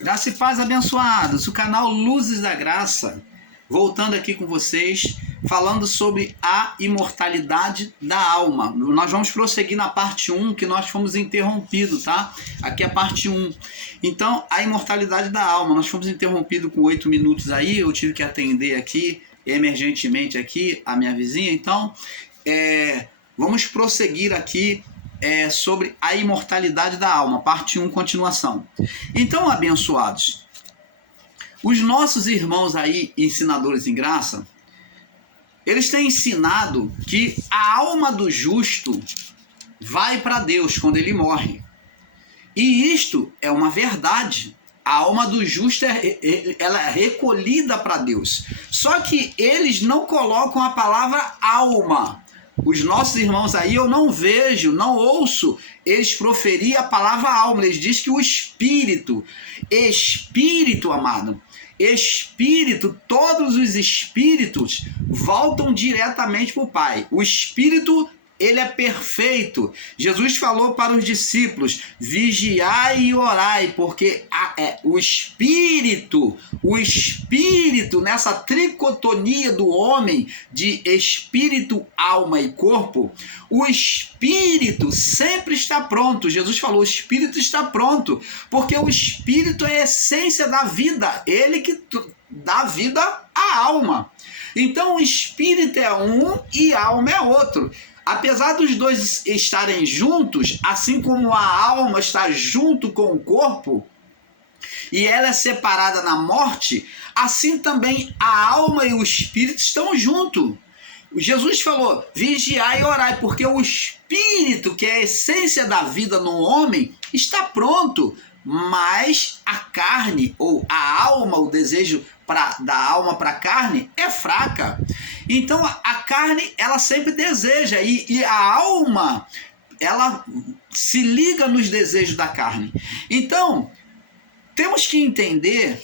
Graça e paz, abençoados, o canal Luzes da Graça, voltando aqui com vocês, falando sobre a imortalidade da alma. Nós vamos prosseguir na parte 1, que nós fomos interrompidos, tá? Aqui é a parte 1. Então, a imortalidade da alma, nós fomos interrompidos com 8 minutos aí, eu tive que atender aqui, emergentemente aqui, a minha vizinha. Então, vamos prosseguir aqui sobre a imortalidade da alma, parte 1, continuação. Então, abençoados, os nossos irmãos aí, ensinadores em graça, eles têm ensinado que a alma do justo vai para Deus quando ele morre. E isto é uma verdade. A alma do justo ela é recolhida para Deus. Só que eles não colocam a palavra alma. Os nossos irmãos aí, eu não vejo, não ouço eles proferir a palavra alma. Eles dizem que o espírito, amado, espírito, todos os espíritos voltam diretamente para o Pai. O espírito, ele é perfeito. Jesus falou para os discípulos: vigiai e orai, porque o espírito, nessa tricotonia do homem de espírito, alma e corpo, o espírito sempre está pronto. Jesus falou: o espírito está pronto, porque o espírito é a essência da vida, ele que dá vida à alma. Então o espírito é um e a alma é outro. Apesar dos dois estarem juntos, assim como a alma está junto com o corpo, e ela é separada na morte, assim também a alma e o espírito estão juntos. Jesus falou: vigiai e orai, porque o espírito, que é a essência da vida no homem, está pronto, mas a carne, ou a alma, o desejo da alma para a carne é fraca. Então a carne, ela sempre deseja, e a alma, ela se liga nos desejos da carne. Então temos que entender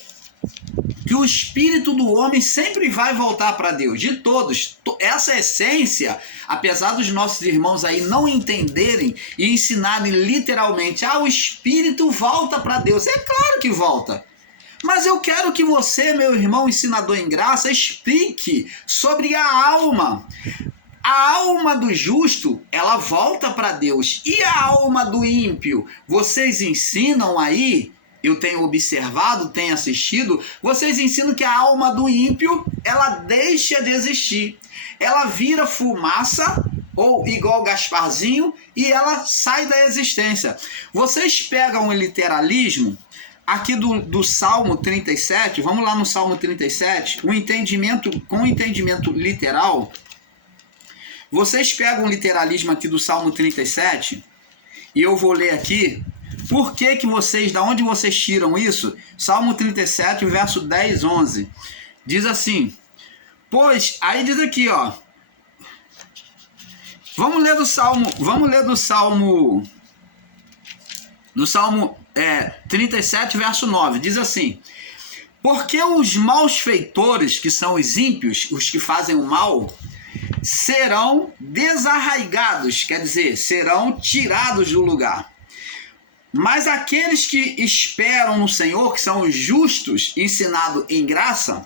que o espírito do homem sempre vai voltar para Deus, de todos. Essa essência, apesar dos nossos irmãos aí não entenderem e ensinarem literalmente: o espírito volta para Deus. É claro que volta. Mas eu quero que você, meu irmão ensinador em graça, explique sobre a alma. A alma do justo, ela volta para Deus. E a alma do ímpio? Vocês ensinam aí, eu tenho observado, tenho assistido, vocês ensinam que a alma do ímpio, ela deixa de existir. Ela vira fumaça, ou igual Gasparzinho, e ela sai da existência. Vocês pegam o literalismo aqui do Salmo 37, vamos lá no Salmo 37, com entendimento literal. Vocês pegam o literalismo aqui do Salmo 37, e eu vou ler aqui. Por que vocês, da onde vocês tiram isso? Salmo 37, verso 10, 11. Diz assim: pois, aí diz aqui, ó. Vamos ler do Salmo 37, verso 9. Diz assim: porque os malfeitores, que são os ímpios, os que fazem o mal, serão desarraigados, quer dizer, serão tirados do lugar. Mas aqueles que esperam no Senhor, que são os justos, ensinados em graça,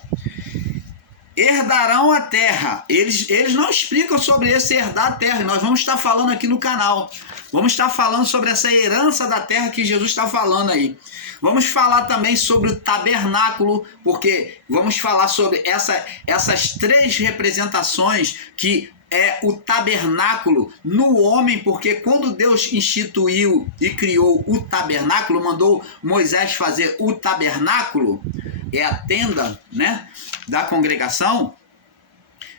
herdarão a terra. Eles não explicam sobre esse herdar a terra. Nós vamos estar falando aqui no canal. Vamos estar falando sobre essa herança da terra que Jesus está falando aí. Vamos falar também sobre o tabernáculo, porque vamos falar sobre essas 3 representações que é o tabernáculo no homem, porque quando Deus instituiu e criou o tabernáculo, mandou Moisés fazer o tabernáculo, é a tenda, né, da congregação,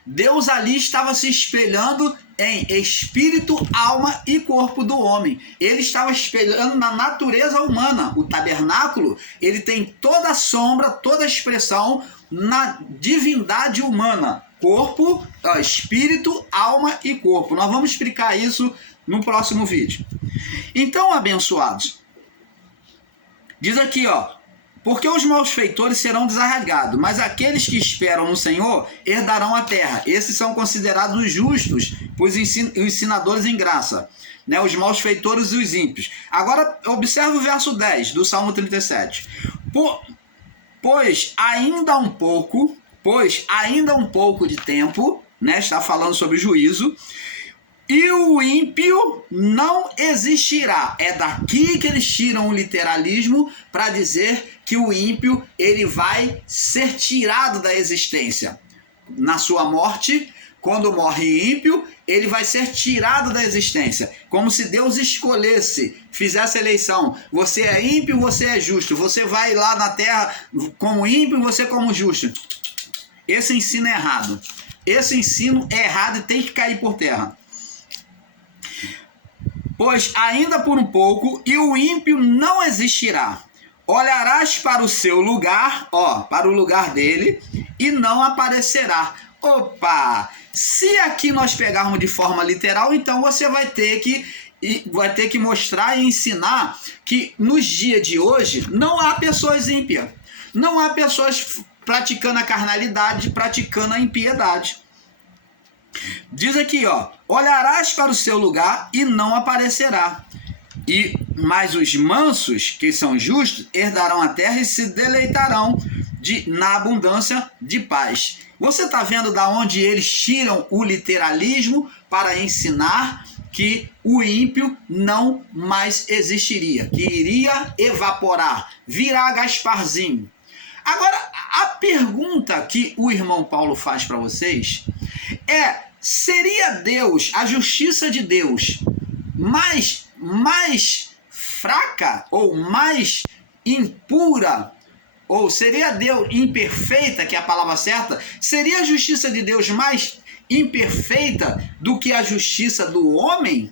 Deus ali estava se espelhando em espírito, alma e corpo do homem. Ele estava espelhando na natureza humana. O tabernáculo, ele tem toda a sombra, toda a expressão na divindade humana. Corpo, espírito, alma e corpo. Nós vamos explicar isso no próximo vídeo. Então, abençoados, diz aqui, ó: porque os malfeitores serão desarraigados, mas aqueles que esperam no Senhor herdarão a terra. Esses são considerados os justos, os ensinadores em graça, né? Os malfeitores e os ímpios. Agora, observe o verso 10 do Salmo 37. Pois ainda um pouco de tempo, né? Está falando sobre o juízo, e o ímpio não existirá. É daqui que eles tiram o literalismo para dizer que o ímpio ele vai ser tirado da existência. Na sua morte, quando morre ímpio, ele vai ser tirado da existência. Como se Deus escolhesse, fizesse eleição. Você é ímpio, você é justo. Você vai lá na terra como ímpio, você como justo. Esse ensino é errado. Esse ensino é errado e tem que cair por terra. Pois ainda por um pouco, e o ímpio não existirá. Olharás para o seu lugar, para o lugar dele, e não aparecerá. Opa! Se aqui nós pegarmos de forma literal, então você vai ter que mostrar e ensinar que nos dias de hoje não há pessoas ímpias. Não há pessoas praticando a carnalidade, praticando a impiedade. Diz aqui, olharás para o seu lugar e não aparecerá. Mas os mansos, que são justos, herdarão a terra e se deleitarão na abundância de paz. Você está vendo da onde eles tiram o literalismo para ensinar que o ímpio não mais existiria, que iria evaporar, virar Gasparzinho. Agora, a pergunta que o irmão Paulo faz para vocês é: seria Deus, a justiça de Deus, mais fraca ou mais impura? Ou seria Deus imperfeita, que é a palavra certa? Seria a justiça de Deus mais imperfeita do que a justiça do homem?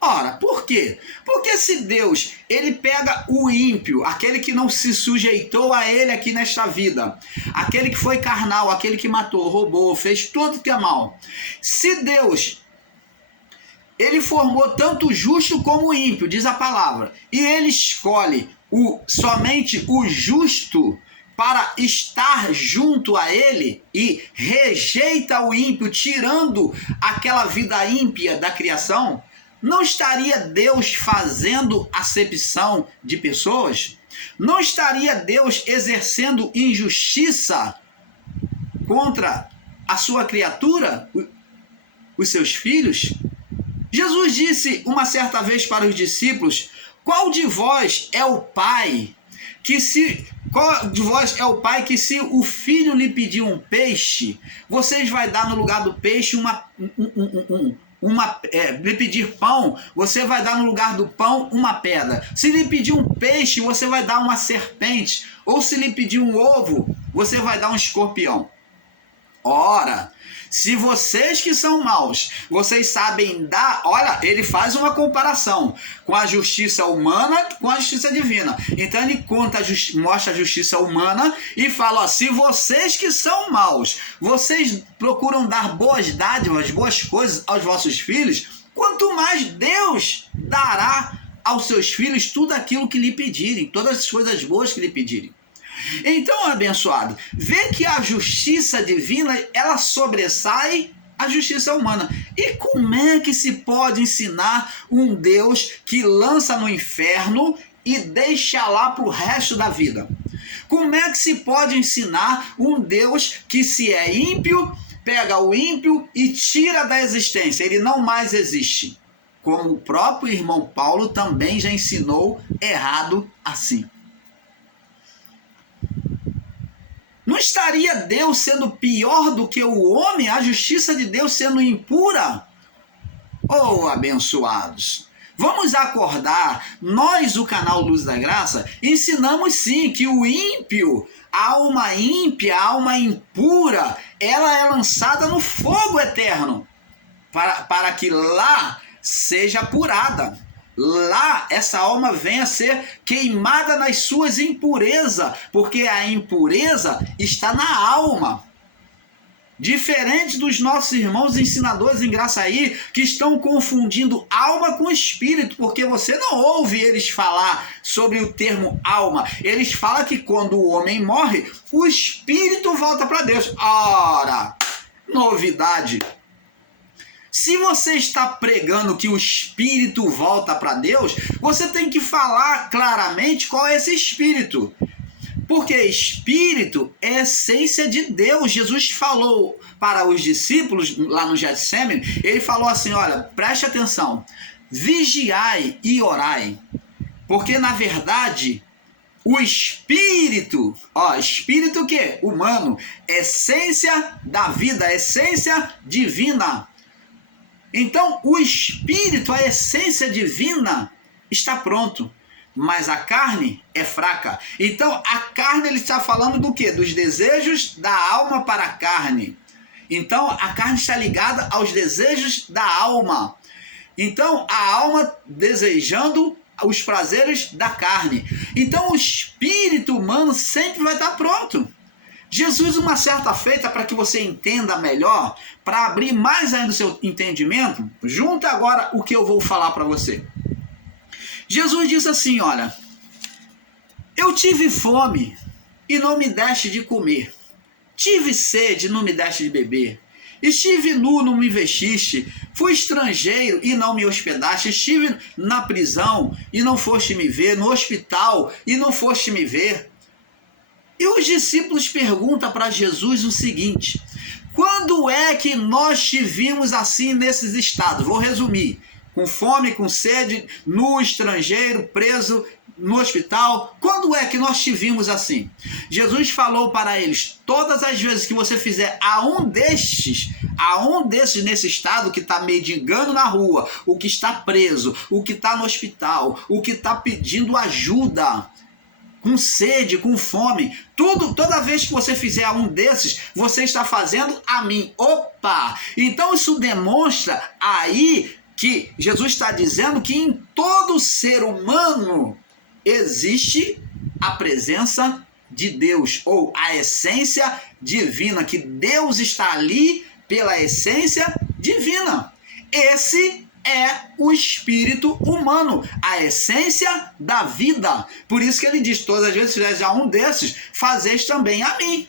Ora, por quê? Porque se Deus, ele pega o ímpio, aquele que não se sujeitou a ele aqui nesta vida, aquele que foi carnal, aquele que matou, roubou, fez tudo que é mal. Se Deus, ele formou tanto o justo como o ímpio, diz a palavra, e ele escolhe somente o justo para estar junto a ele e rejeita o ímpio, tirando aquela vida ímpia da criação, não estaria Deus fazendo acepção de pessoas? Não estaria Deus exercendo injustiça contra a sua criatura, os seus filhos? Jesus disse uma certa vez para os discípulos: qual de vós é o pai que se o filho lhe pedir um peixe, vocês vai dar no lugar do peixe lhe pedir pão, você vai dar no lugar do pão uma pedra. Se lhe pedir um peixe, você vai dar uma serpente. Ou se lhe pedir um ovo, você vai dar um escorpião. Ora, se vocês que são maus, vocês sabem dar... Olha, ele faz uma comparação com a justiça humana com a justiça divina. Então ele mostra a justiça humana e fala, se vocês que são maus, vocês procuram dar boas dádivas, boas coisas aos vossos filhos, quanto mais Deus dará aos seus filhos tudo aquilo que lhe pedirem, todas as coisas boas que lhe pedirem. Então, abençoado, vê que a justiça divina, ela sobressai a justiça humana. E como é que se pode ensinar um Deus que lança no inferno e deixa lá para o resto da vida? Como é que se pode ensinar um Deus que, se é ímpio, pega o ímpio e tira da existência? Ele não mais existe. Como o próprio irmão Paulo também já ensinou errado assim. Não estaria Deus sendo pior do que o homem? A justiça de Deus sendo impura? Oh, abençoados! Vamos acordar. Nós, o canal Luz da Graça, ensinamos sim que o ímpio, a alma ímpia, a alma impura, ela é lançada no fogo eterno, para que lá seja apurada. Lá essa alma venha a ser queimada nas suas impurezas, porque a impureza está na alma. Diferente dos nossos irmãos ensinadores em graça aí, que estão confundindo alma com espírito, porque você não ouve eles falar sobre o termo alma. Eles falam que quando o homem morre, o espírito volta para Deus. Ora, novidade! Se você está pregando que o espírito volta para Deus, você tem que falar claramente qual é esse espírito. Porque espírito é a essência de Deus. Jesus falou para os discípulos lá no Getsemane, ele falou assim, olha, preste atenção, vigiai e orai, porque na verdade o espírito, espírito o quê? Humano, essência da vida, essência divina. Então o espírito, a essência divina está pronto, mas a carne é fraca. Então a carne, ele está falando do quê? Dos desejos da alma para a carne. Então a carne está ligada aos desejos da alma. Então a alma desejando os prazeres da carne. Então o espírito humano sempre vai estar pronto. Jesus, uma certa feita, para que você entenda melhor, para abrir mais ainda o seu entendimento, junta agora o que eu vou falar para você. Jesus disse assim, olha, eu tive fome e não me deste de comer, tive sede e não me deste de beber, estive nu, não me vestiste, fui estrangeiro e não me hospedaste, estive na prisão e não foste me ver, no hospital e não foste me ver. E os discípulos perguntam para Jesus o seguinte, quando é que nós te vimos assim nesses estados? Vou resumir, com fome, com sede, nu, estrangeiro, preso, no hospital. Quando é que nós te vimos assim? Jesus falou para eles, todas as vezes que você fizer a um destes nesse estado, que está mendigando na rua, o que está preso, o que está no hospital, o que está pedindo ajuda, com sede, com fome, toda vez que você fizer um desses, você está fazendo a mim. Opa! Então isso demonstra aí que Jesus está dizendo que em todo ser humano existe a presença de Deus, ou a essência divina, que Deus está ali pela essência divina. Esse é o espírito humano, a essência da vida. Por isso que ele diz, todas as vezes que fizeres a um desses, fazeis também a mim.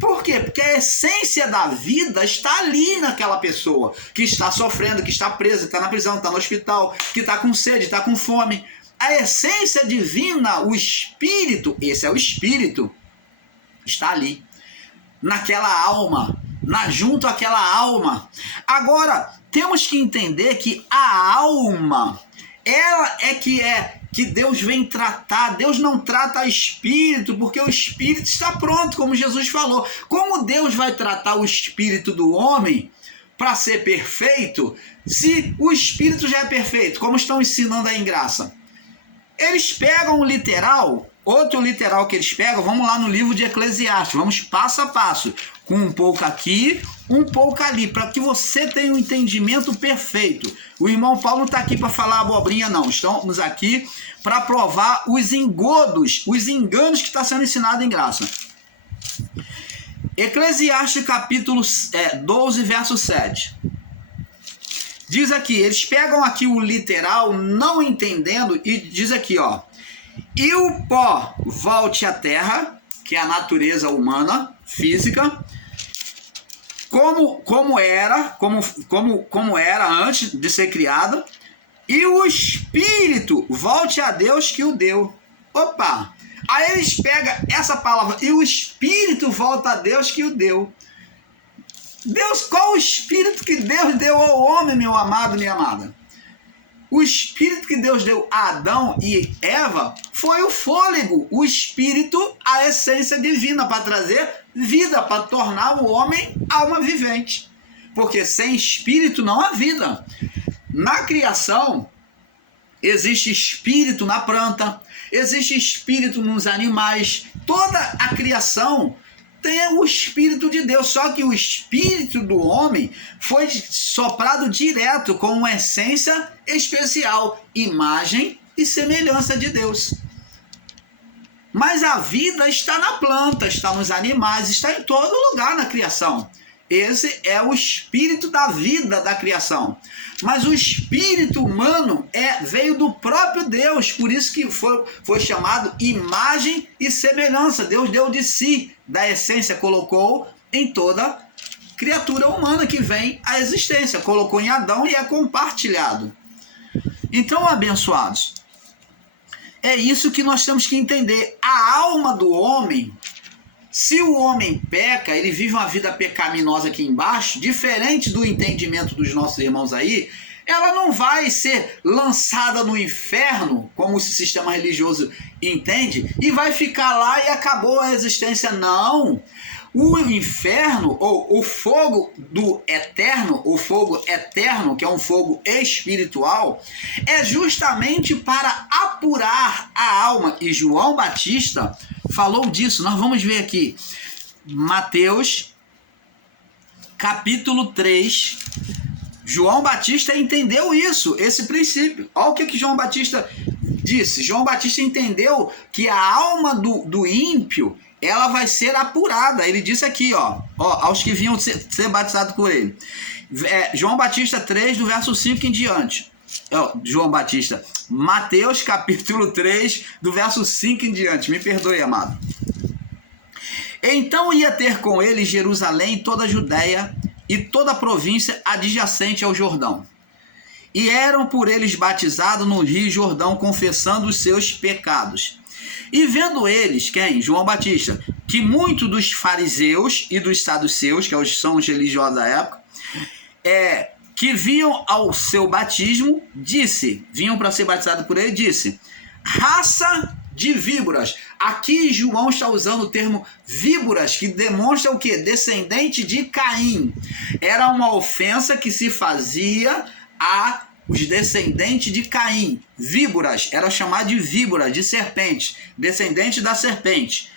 Por quê? Porque a essência da vida está ali naquela pessoa que está sofrendo, que está presa, que está na prisão, que está no hospital, que está com sede, está com fome. A essência divina, o espírito, esse é o espírito, está ali, naquela alma, junto àquela alma. Agora, temos que entender que a alma, ela é que Deus vem tratar. Deus não trata o espírito, porque o espírito está pronto, como Jesus falou. Como Deus vai tratar o espírito do homem para ser perfeito, se o espírito já é perfeito, como estão ensinando aí em graça? Eles pegam o literal, outro literal que eles pegam, vamos lá no livro de Eclesiastes, vamos passo a passo, com um pouco aqui, um pouco ali, para que você tenha um entendimento perfeito. O irmão Paulo não está aqui para falar abobrinha, não. Estamos aqui para provar os engodos, os enganos que está sendo ensinado em graça. Eclesiastes capítulo 12, verso 7. Diz aqui, eles pegam aqui o literal, não entendendo, e diz aqui, ó, e o pó volte à terra, que é a natureza humana, física, como era antes de ser criado, e o espírito volte a Deus que o deu. Opa! Aí eles pegam essa palavra, e o espírito volta a Deus que o deu. Deus, qual o espírito que Deus deu ao homem, meu amado, minha amada? O espírito que Deus deu a Adão e Eva foi o fôlego, o espírito, a essência divina, para trazer vida, para tornar o homem alma vivente. Porque sem espírito não há vida. Na criação, existe espírito na planta, existe espírito nos animais. Toda a criação tem o Espírito de Deus, só que o espírito do homem foi soprado direto com uma essência especial, imagem e semelhança de Deus. Mas a vida está na planta, está nos animais, está em todo lugar na criação. Esse é o espírito da vida da criação. Mas o espírito humano veio do próprio Deus, por isso que foi chamado imagem e semelhança. Deus deu de si, da essência, colocou em toda criatura humana que vem à existência. Colocou em Adão e é compartilhado. Então, abençoados, é isso que nós temos que entender. A alma do homem, se o homem peca, ele vive uma vida pecaminosa aqui embaixo, diferente do entendimento dos nossos irmãos aí, ela não vai ser lançada no inferno, como o sistema religioso entende, e vai ficar lá e acabou a existência. Não. O inferno, ou o fogo do eterno, o fogo eterno, que é um fogo espiritual, é justamente para apurar a alma. E João Batista falou disso. Nós vamos ver aqui. Mateus, capítulo 3. João Batista entendeu isso, esse princípio. Olha o que João Batista disse. João Batista entendeu que a alma do ímpio, ela vai ser apurada. Ele disse aqui, ó, aos que vinham ser batizados por ele. João Batista 3, do verso 5 em diante. João Batista, Mateus capítulo 3, do verso 5 em diante. Me perdoe, amado. Então ia ter com ele Jerusalém, toda a Judéia e toda a província adjacente ao Jordão. E eram por eles batizados no rio Jordão, confessando os seus pecados. E vendo eles, quem? João Batista, que muitos dos fariseus e dos saduceus, que são os religiosos da época, que vinham ao seu batismo, vinham para ser batizados por ele, disse, raça de víboras. Aqui João está usando o termo víboras, que demonstra o quê? Descendente de Caim. Era uma ofensa que se fazia a os descendentes de Caim. Víboras, era chamado de víbora, de serpente, descendente da serpente.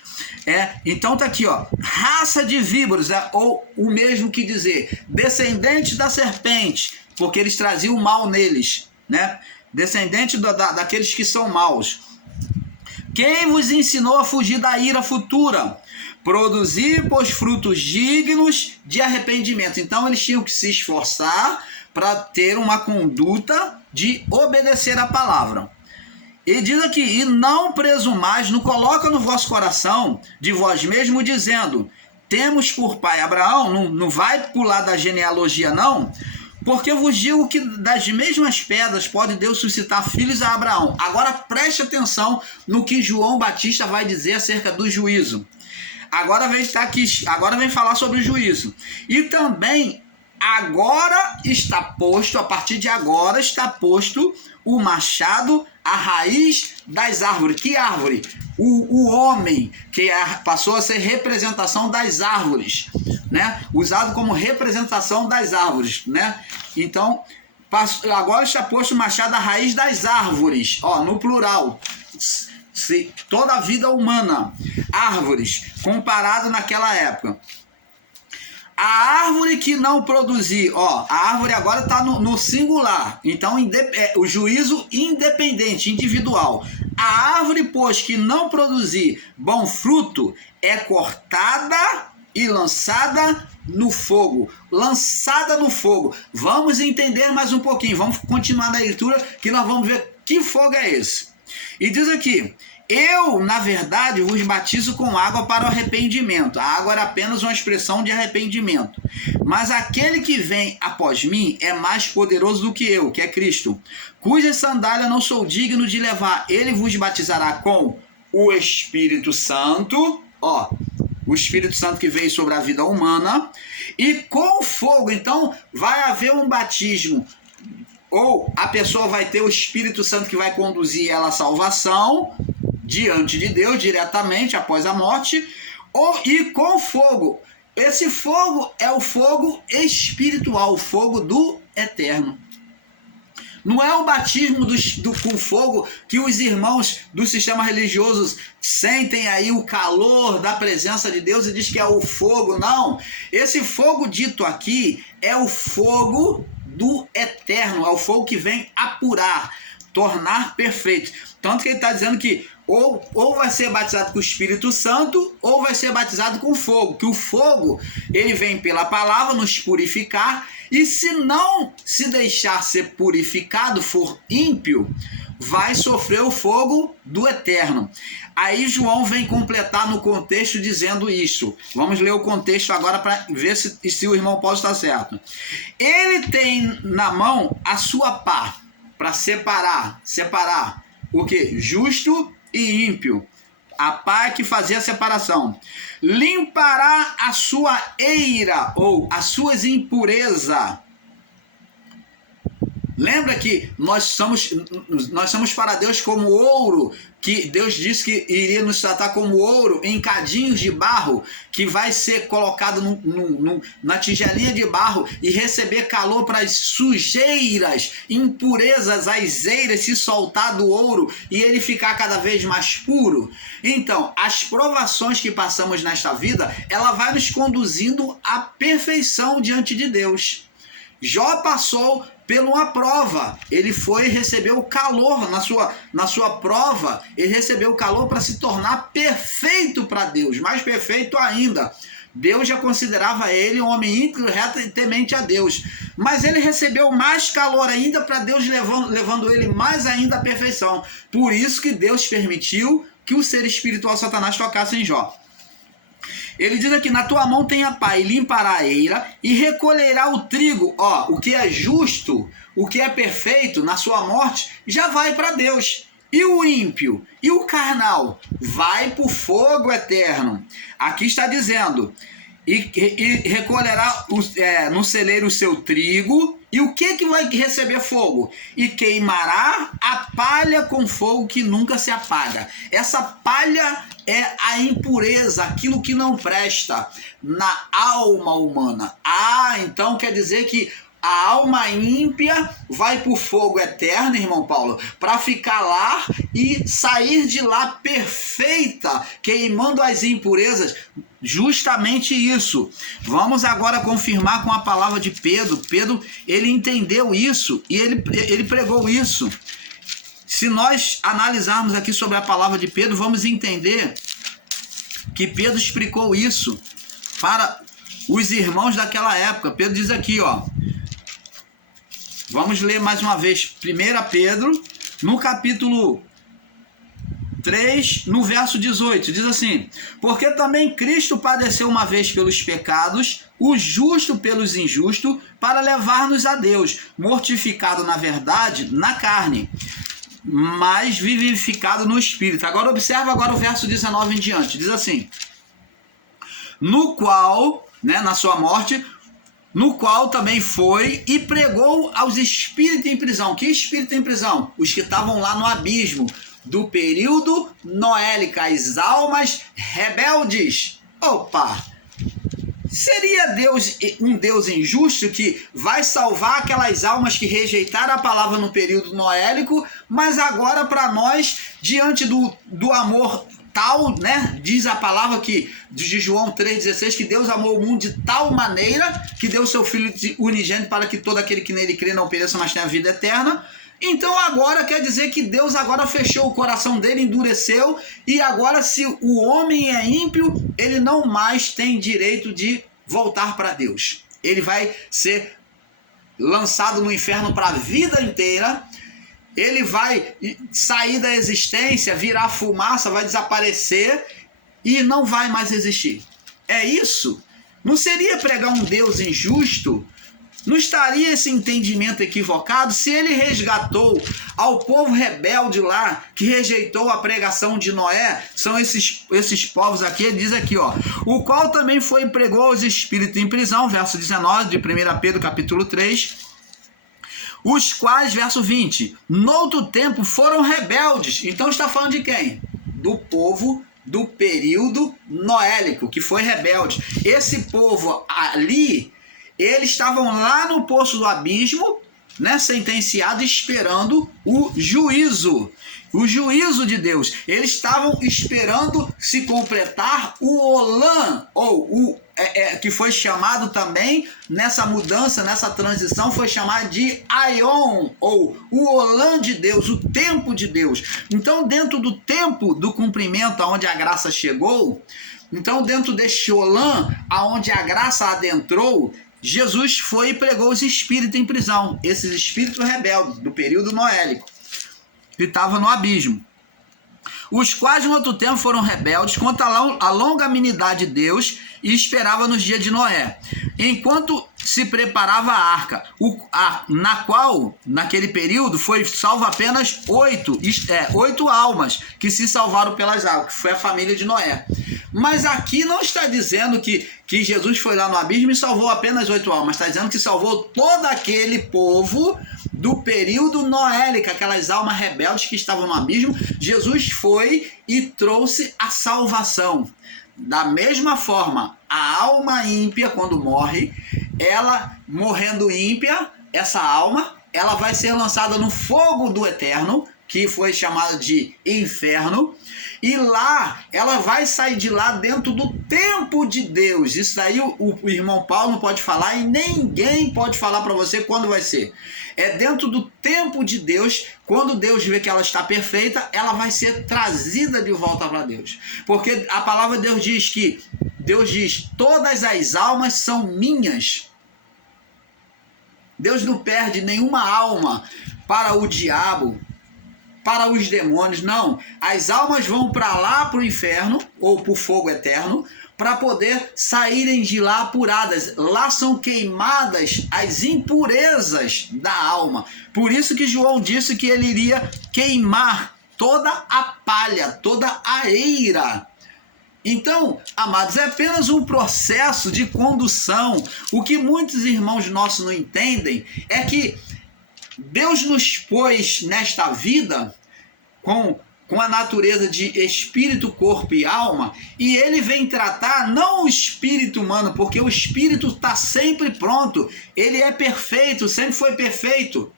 Então tá aqui, ó, raça de víboras, ou o mesmo que dizer, descendente da serpente, porque eles traziam o mal neles, né? Descendente daqueles que são maus. Quem vos ensinou a fugir da ira futura? Produzir, pois, frutos dignos de arrependimento. Então eles tinham que se esforçar para ter uma conduta de obedecer a palavra. E diz aqui, e não presumais, não coloca no vosso coração de vós mesmo, dizendo, temos por pai Abraão, não vai pular da genealogia não, porque eu vos digo que das mesmas pedras pode Deus suscitar filhos a Abraão. Agora preste atenção no que João Batista vai dizer acerca do juízo. Agora vem falar sobre o juízo. E também agora está posto, a partir de agora está posto o machado à raiz das árvores. Que árvore? O homem, que passou a ser representação das árvores, né? Usado como representação das árvores, né? Então, agora está posto o machado à raiz das árvores, no plural. Toda a vida humana, árvores, comparado naquela época. A árvore que não produzir, a árvore agora está no singular, então o juízo independente, individual. A árvore, pois, que não produzir bom fruto, é cortada e lançada no fogo. Lançada no fogo. Vamos entender mais um pouquinho, vamos continuar na leitura, que nós vamos ver que fogo é esse. E diz aqui, eu, na verdade, vos batizo com água para o arrependimento. A água era apenas uma expressão de arrependimento. Mas aquele que vem após mim é mais poderoso do que eu, que é Cristo, cuja sandália não sou digno de levar. Ele vos batizará com o Espírito Santo, o Espírito Santo que veio sobre a vida humana, e com fogo. Então, vai haver um batismo, ou a pessoa vai ter o Espírito Santo que vai conduzir ela à salvação, diante de Deus, diretamente, após a morte, e com fogo. Esse fogo é o fogo espiritual, o fogo do eterno. Não é o batismo com fogo que os irmãos do sistema religioso sentem aí o calor da presença de Deus e diz que é o fogo. Não, esse fogo dito aqui é o fogo do eterno, é o fogo que vem apurar, tornar perfeito. Tanto que ele está dizendo que ou vai ser batizado com o Espírito Santo, ou vai ser batizado com fogo. Que o fogo, ele vem pela palavra nos purificar, e se não se deixar ser purificado, for ímpio, vai sofrer o fogo do eterno. Aí João vem completar no contexto dizendo isso. Vamos ler o contexto agora para ver se o irmão Paulo está certo. Ele tem na mão a sua pá para separar o que? Justo e ímpio. A pá que fazia a separação. Limpará a sua eira ou as suas impurezas. Lembra que nós somos para Deus como ouro, que Deus disse que iria nos tratar como ouro em cadinhos de barro, que vai ser colocado na tigelinha de barro e receber calor para as sujeiras, impurezas, as eiras se soltar do ouro e ele ficar cada vez mais puro. Então, as provações que passamos nesta vida, ela vai nos conduzindo à perfeição diante de Deus. Jó passou por uma prova, ele foi e recebeu o calor na sua prova, ele recebeu o calor para se tornar perfeito para Deus, mais perfeito ainda. Deus já considerava ele um homem íntegro, reto e temente a Deus, mas ele recebeu mais calor ainda para Deus, levando ele mais ainda à perfeição. Por isso que Deus permitiu que o ser espiritual Satanás tocasse em Jó. Ele diz aqui, na tua mão tem a pá, e limpará a eira, e recolherá o trigo. Ó, o que é justo, o que é perfeito, na sua morte, já vai para Deus. E o ímpio, e o carnal, vai para o fogo eterno. Aqui está dizendo, e recolherá no celeiro o seu trigo, e o que vai receber fogo? E queimará a palha com fogo que nunca se apaga. Essa palha é a impureza, aquilo que não presta na alma humana. Então quer dizer que a alma ímpia vai para o fogo eterno, irmão Paulo, para ficar lá e sair de lá perfeita, queimando as impurezas. Justamente isso. Vamos agora confirmar com a palavra de Pedro. Pedro, ele entendeu isso e ele pregou isso. Se nós analisarmos aqui sobre a palavra de Pedro, vamos entender que Pedro explicou isso para os irmãos daquela época. Pedro diz aqui, ó. Vamos ler mais uma vez. 1 Pedro, no capítulo 3, no verso 18, diz assim: porque também Cristo padeceu uma vez pelos pecados, o justo pelos injustos, para levar-nos a Deus, mortificado na verdade, na carne, mas vivificado no Espírito. Agora observa agora o verso 19 em diante, diz assim: no qual, na sua morte, no qual também foi e pregou aos espíritos em prisão. Que espírito em prisão? Os que estavam lá no abismo do período noélico, as almas rebeldes. Opa! Seria Deus um Deus injusto que vai salvar aquelas almas que rejeitaram a palavra no período noélico, mas agora para nós, diante do amor tal, diz a palavra que, de João 3,16, que Deus amou o mundo de tal maneira que deu seu Filho unigênito para que todo aquele que nele crê não pereça, mas tenha a vida eterna. Então agora quer dizer que Deus agora fechou o coração dele, endureceu, e agora se o homem é ímpio, ele não mais tem direito de voltar para Deus. Ele vai ser lançado no inferno para a vida inteira, ele vai sair da existência, virar fumaça, vai desaparecer e não vai mais existir. É isso? Não seria pregar um Deus injusto? Não estaria esse entendimento equivocado se ele resgatou ao povo rebelde lá, que rejeitou a pregação de Noé? São esses povos aqui, ele diz aqui, ó, o qual também foi e pregou aos espíritos em prisão, verso 19 de 1 Pedro capítulo 3, os quais, verso 20, noutro tempo foram rebeldes. Então está falando de quem? Do povo do período noélico, que foi rebelde. Esse povo ali, eles estavam lá no poço do abismo, sentenciado, esperando o juízo de Deus. Eles estavam esperando se completar o Olam, ou que foi chamado também, nessa mudança, nessa transição, foi chamado de Aion, ou o Olam de Deus, o tempo de Deus. Então, dentro do tempo do cumprimento, aonde a graça chegou, então dentro deste Olam, aonde a graça adentrou, Jesus foi e pregou os espíritos em prisão, esses espíritos rebeldes do período noélico. que estava no abismo, os quais no outro tempo foram rebeldes contra a longanimidade de Deus e esperava nos dias de Noé, enquanto se preparava a arca, na qual, naquele período, foi salvo apenas 8 almas que se salvaram pelas águas, que foi a família de Noé. Mas aqui não está dizendo que Jesus foi lá no abismo e salvou apenas 8 almas, está dizendo que salvou todo aquele povo do período noélico, aquelas almas rebeldes que estavam no abismo. Jesus foi e trouxe a salvação. Da mesma forma, a alma ímpia, quando morre, ela morrendo ímpia, essa alma, ela vai ser lançada no fogo do eterno, que foi chamado de inferno, e lá ela vai sair de lá dentro do tempo de Deus. Isso aí o irmão Paulo não pode falar e ninguém pode falar para você quando vai ser. É dentro do tempo de Deus. Quando Deus vê que ela está perfeita, ela vai ser trazida de volta para Deus. Porque a palavra de Deus diz, todas as almas são minhas. Deus não perde nenhuma alma para o diabo, para os demônios, não. As almas vão para lá, para o inferno, ou para o fogo eterno, para poder saírem de lá apuradas. Lá são queimadas as impurezas da alma. Por isso que João disse que ele iria queimar toda a palha, toda a eira. Então, amados, é apenas um processo de condução. O que muitos irmãos nossos não entendem é que Deus nos pôs nesta vida com a natureza de espírito, corpo e alma, e ele vem tratar não o espírito humano, porque o espírito está sempre pronto, ele é perfeito, sempre foi perfeito.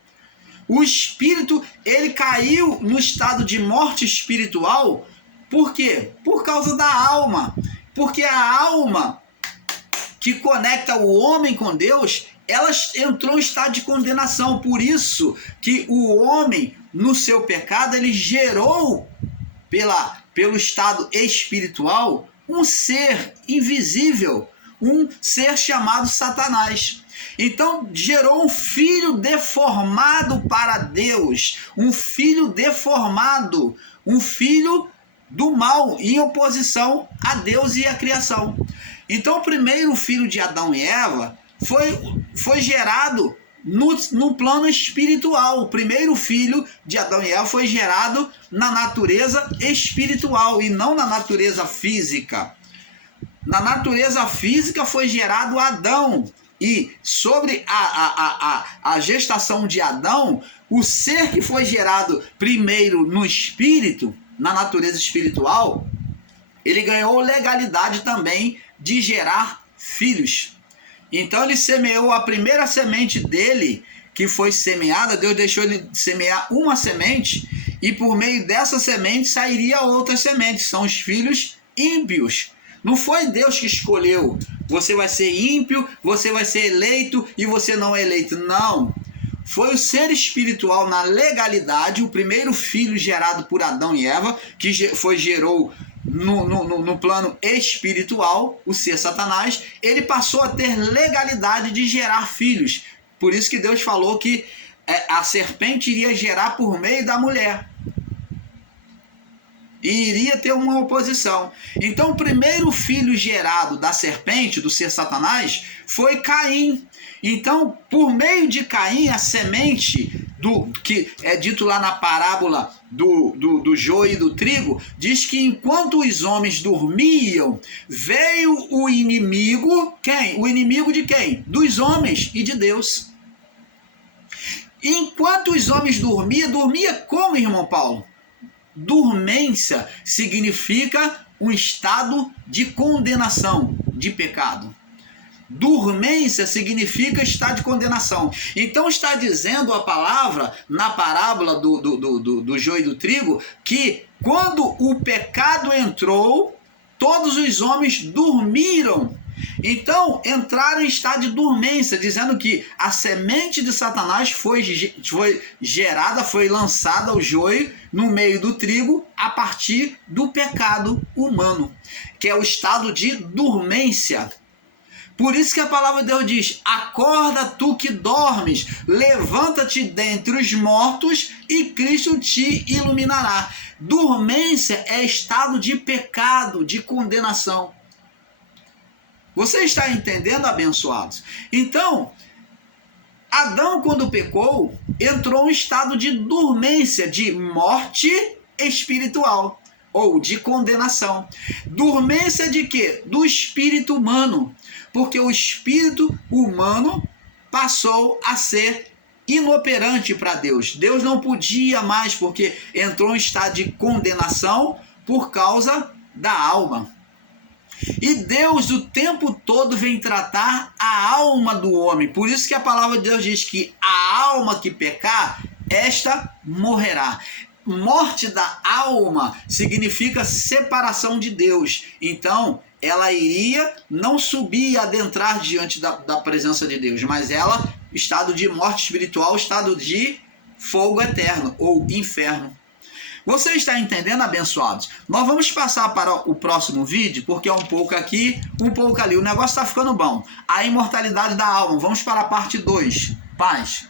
O espírito, ele caiu no estado de morte espiritual. Por quê? Por causa da alma. Porque a alma que conecta o homem com Deus, ela entrou em estado de condenação. Por isso que o homem, no seu pecado, ele gerou, pelo estado espiritual, um ser invisível, um ser chamado Satanás. Então gerou um filho deformado para Deus, um filho deformado, um filho do mal, em oposição a Deus e a criação. Então o primeiro filho de Adão e Eva foi gerado no plano espiritual. O primeiro filho de Adão e Eva foi gerado na natureza espiritual e não na natureza física. Na natureza física foi gerado Adão. E sobre a gestação de Adão, o ser que foi gerado primeiro no espírito, na natureza espiritual, ele ganhou legalidade também de gerar filhos. Então ele semeou a primeira semente dele, que foi semeada. Deus deixou ele semear uma semente, e por meio dessa semente sairia outras sementes, são os filhos ímpios. Não foi Deus que escolheu, você vai ser ímpio, você vai ser eleito e você não é eleito. Não. Foi o ser espiritual na legalidade, o primeiro filho gerado por Adão e Eva, que gerou no plano espiritual, o ser Satanás. Ele passou a ter legalidade de gerar filhos. Por isso que Deus falou que a serpente iria gerar por meio da mulher. E iria ter uma oposição. Então o primeiro filho gerado da serpente, do ser Satanás, foi Caim. Então, por meio de Caim, a semente que é dito lá na parábola do joio e do trigo, diz que enquanto os homens dormiam, veio o inimigo. Quem? O inimigo de quem? Dos homens e de Deus. Enquanto os homens dormia como, irmão Paulo? Dormência significa um estado de condenação, de pecado. Dormência significa estado de condenação. Então está dizendo a palavra, na parábola do joio e do trigo, que quando o pecado entrou, todos os homens dormiram. Então entraram em estado de dormência, dizendo que a semente de Satanás foi gerada, foi lançada ao joio no meio do trigo a partir do pecado humano, que é o estado de dormência. Por isso que a palavra de Deus diz: acorda tu que dormes, levanta-te dentre os mortos e Cristo te iluminará. Dormência é estado de pecado, de condenação. Você está entendendo, abençoados? Então, Adão, quando pecou, entrou em um estado de dormência, de morte espiritual, ou de condenação. Dormência de quê? Do espírito humano, porque o espírito humano passou a ser inoperante para Deus. Deus não podia mais, porque entrou em estado de condenação por causa da alma. E Deus o tempo todo vem tratar a alma do homem. Por isso que a palavra de Deus diz que a alma que pecar, esta morrerá. Morte da alma significa separação de Deus. Então, ela iria não subir e adentrar diante da presença de Deus, mas ela, estado de morte espiritual, estado de fogo eterno ou inferno. Você está entendendo, abençoados? Nós vamos passar para o próximo vídeo, porque é um pouco aqui, um pouco ali. O negócio está ficando bom. A imortalidade da alma. Vamos para a parte 2. Paz.